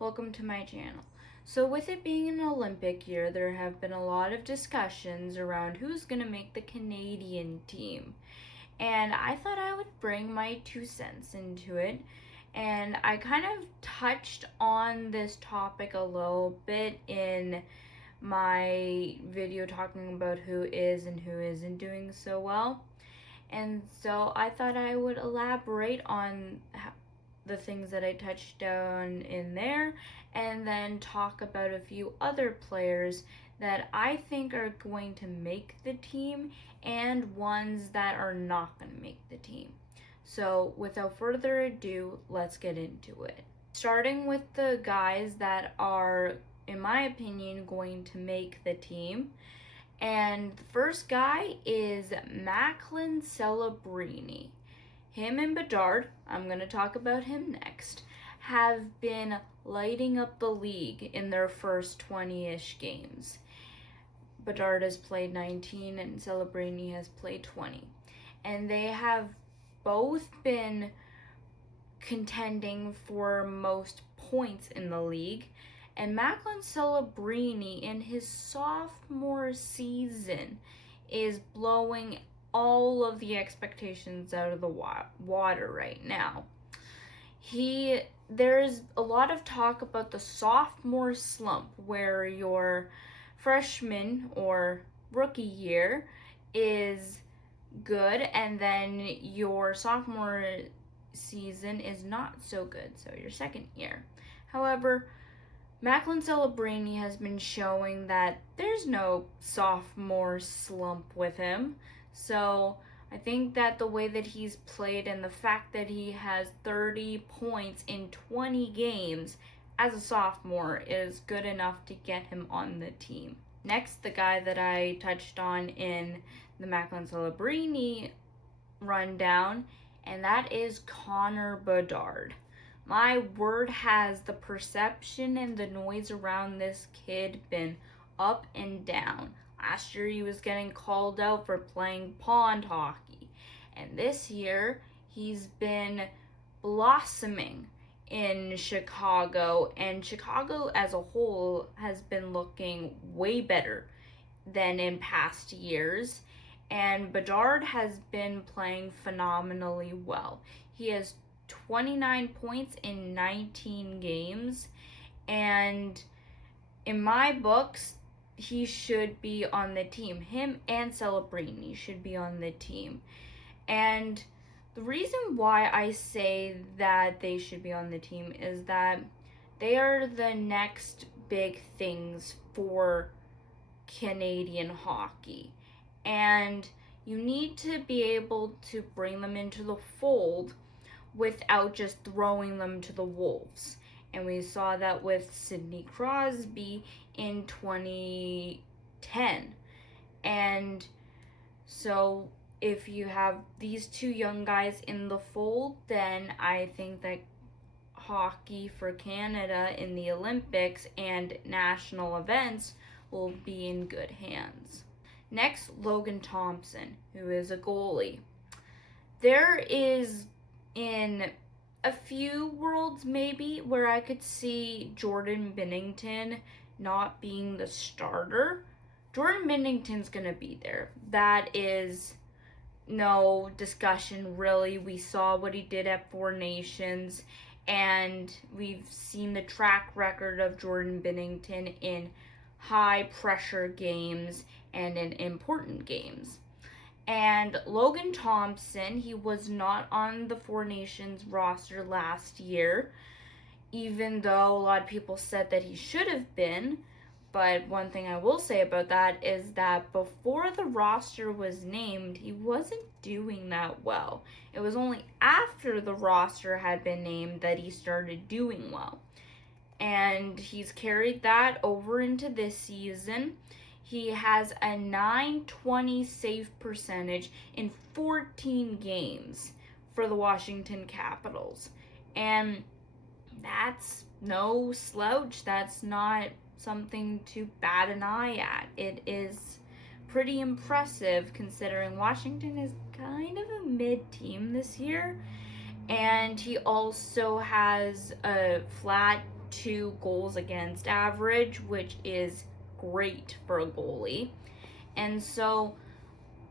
welcome to my channel. So with it being an Olympic year, there have been a lot of discussions around who's going to make the Canadian team. And I thought I would bring my 2 cents into it. And I kind of touched on this topic a little bit in my video talking about who is and who isn't doing so well. And so I thought I would elaborate on the things that I touched on in there, and then talk about a few other players that I think are going to make the team and ones that are not going to make the team. So without further ado, let's get into it. Starting with the guys that are, in my opinion, going to make the team. And the first guy is Macklin Celebrini. Him and Bedard, I'm going to talk about him next, have been lighting up the league in their first 20-ish games. Bedard has played 19 and Celebrini has played 20. And they have both been contending for most points in the league. And Macklin Celebrini in his sophomore season is blowing all of the expectations out of the water right now. There's a lot of talk about the sophomore slump, where your freshman or rookie year is good and then your sophomore season is not so good, so your second year. However, Macklin Celebrini has been showing that there's no sophomore slump with him. So I think that the way that he's played and the fact that he has 30 points in 20 games as a sophomore is good enough to get him on the team. Next, the guy that I touched on in the Macklin Celebrini rundown, and that is Connor Bedard. My word, has the perception and the noise around this kid been up and down. Last year he was getting called out for playing pond hockey. And this year he's been blossoming in Chicago. And Chicago as a whole has been looking way better than in past years. And Bedard has been playing phenomenally well. He has 29 points in 19 games, and in my books, he should be on the team. Him and Celebrini should be on the team. And the reason why I say that they should be on the team is that they are the next big things for Canadian hockey. And you need to be able to bring them into the fold without just throwing them to the wolves. And we saw that with Sidney Crosby in 2010. And so if you have these two young guys in the fold, then I think that hockey for Canada in the Olympics and national events will be in good hands. Next, Logan Thompson, who is a goalie. There is in a few worlds maybe where I could see Jordan Binnington not being the starter. Jordan Binnington's gonna be there. That is no discussion, really. We saw what he did at Four Nations, and we've seen the track record of Jordan Binnington in high pressure games and in important games. And Logan Thompson, he was not on the Four Nations roster last year, even though a lot of people said that he should have been. But one thing I will say about that is that before the roster was named, he wasn't doing that well. It was only after the roster had been named that he started doing well. And he's carried that over into this season. He has a .920 save percentage in 14 games for the Washington Capitals. And that's no slouch. That's not something to bat an eye at. It is pretty impressive considering Washington is kind of a mid-team this year. And he also has a flat 2 goals against average, which is great for a goalie. And so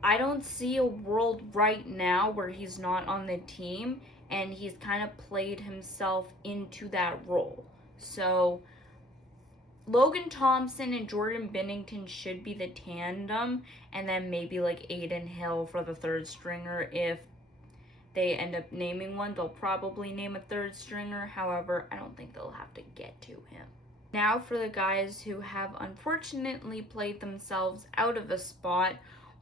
I don't see a world right now where he's not on the team, and he's kind of played himself into that role. So Logan Thompson and Jordan Binnington should be the tandem, and then maybe like Aiden Hill for the third stringer. If they end up naming one, they'll probably name a third stringer. However, I don't think they'll have to get to him. Now for the guys who have unfortunately played themselves out of a spot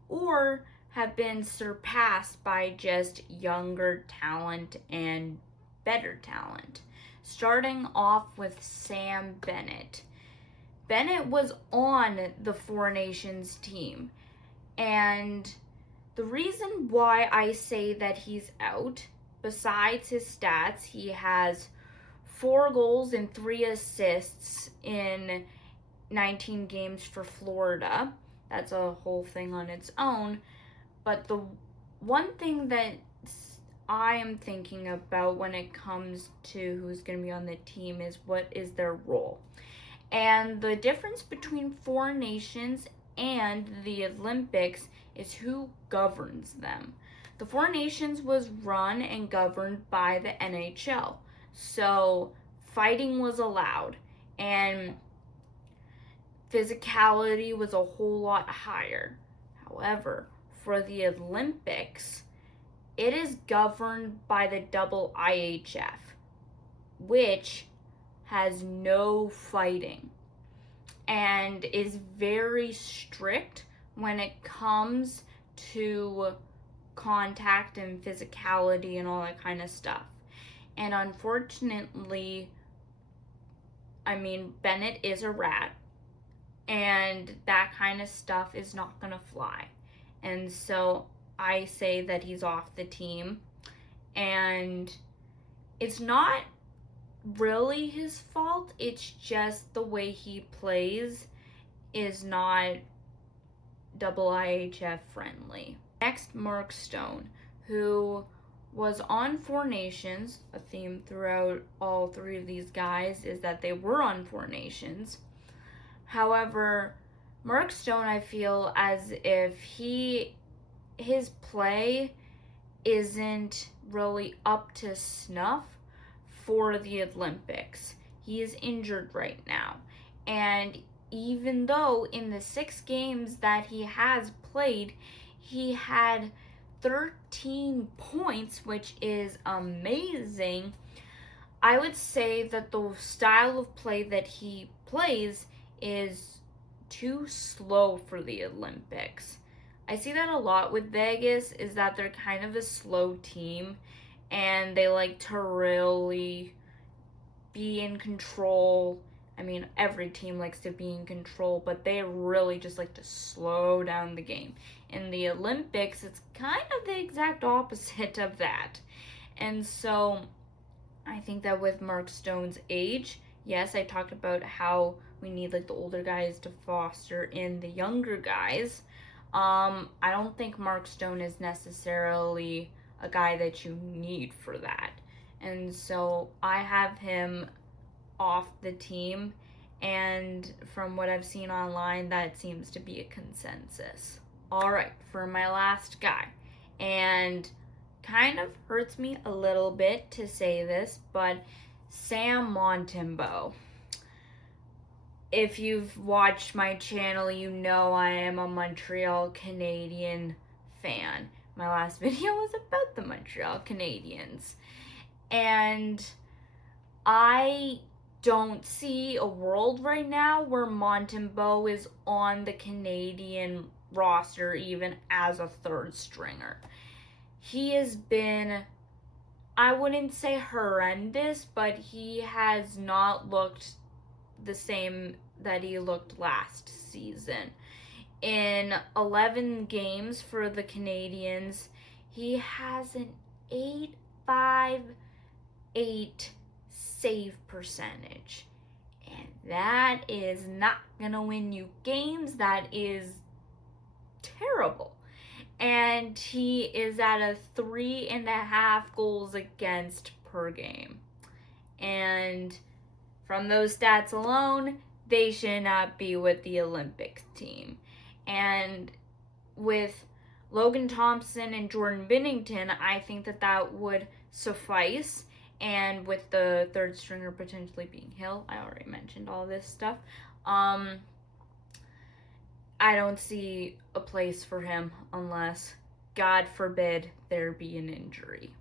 or have been surpassed by just younger talent and better talent. Starting off with Sam Bennett. Bennett was on the Four Nations team, and the reason why I say that he's out, besides his stats, he has 4 goals and 3 assists in 19 games for Florida. That's a whole thing on its own. But the one thing that I am thinking about when it comes to who's going to be on the team is what is their role. And the difference between Four Nations and the Olympics is who governs them. The Four Nations was run and governed by the NHL. So fighting was allowed, and physicality was a whole lot higher. However, for the Olympics, it is governed by the IIHF, which has no fighting and is very strict when it comes to contact and physicality and all that kind of stuff. And unfortunately, Bennett is a rat, and that kind of stuff is not going to fly. And so I say that he's off the team, and it's not really his fault. It's just the way he plays is not IIHF friendly. Next, Mark Stone, who was on Four Nations. A theme throughout all 3 of these guys is that they were on Four Nations. However, Mark Stone, I feel as if his play isn't really up to snuff for the Olympics. He is injured right now. And even though in the 6 games that he has played, he had 13 points, which is amazing, I would say that the style of play that he plays is too slow for the Olympics. I see that a lot with Vegas, is that they're kind of a slow team, and they like to really be in control. Every team likes to be in control, but they really just like to slow down the game. In the Olympics, it's kind of the exact opposite of that. And so I think that with Mark Stone's age, yes, I talked about how we need like the older guys to foster in the younger guys. I don't think Mark Stone is necessarily a guy that you need for that. And so I have him off the team, and from what I've seen online, that seems to be a consensus. All right, for my last guy, and kind of hurts me a little bit to say this, but Sam Montembeault. If you've watched my channel, you know I am a Montreal Canadian fan. My last video was about the Montreal Canadiens. And I don't see a world right now where Montembeault is on the Canadian roster even as a third stringer. He has been, I wouldn't say horrendous, but he has not looked the same that he looked last season. In 11 games for the Canadiens, he has an 8.58 save percentage. And that is not going to win you games. That is terrible. And he is at a 3.5 goals against per game. And from those stats alone, they should not be with the Olympics team. And with Logan Thompson and Jordan Binnington, I think that would suffice. And with the third stringer potentially being Hill, I already mentioned all this stuff. I don't see a place for him unless, God forbid, there be an injury.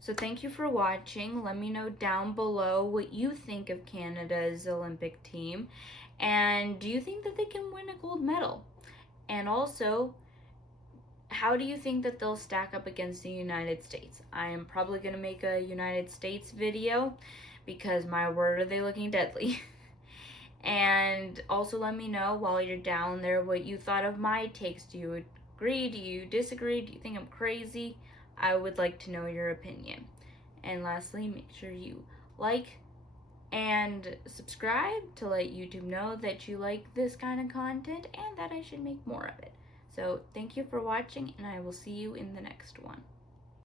So thank you for watching. Let me know down below what you think of Canada's Olympic team. And do you think that they can win a gold medal? And also, how do you think that they'll stack up against the United States? I am probably going to make a United States video because, my word, are they looking deadly. And also let me know while you're down there what you thought of my takes. Do you agree? Do you disagree? Do you think I'm crazy? I would like to know your opinion. And lastly, make sure you like and subscribe to let YouTube know that you like this kind of content and that I should make more of it. So thank you for watching, and I will see you in the next one.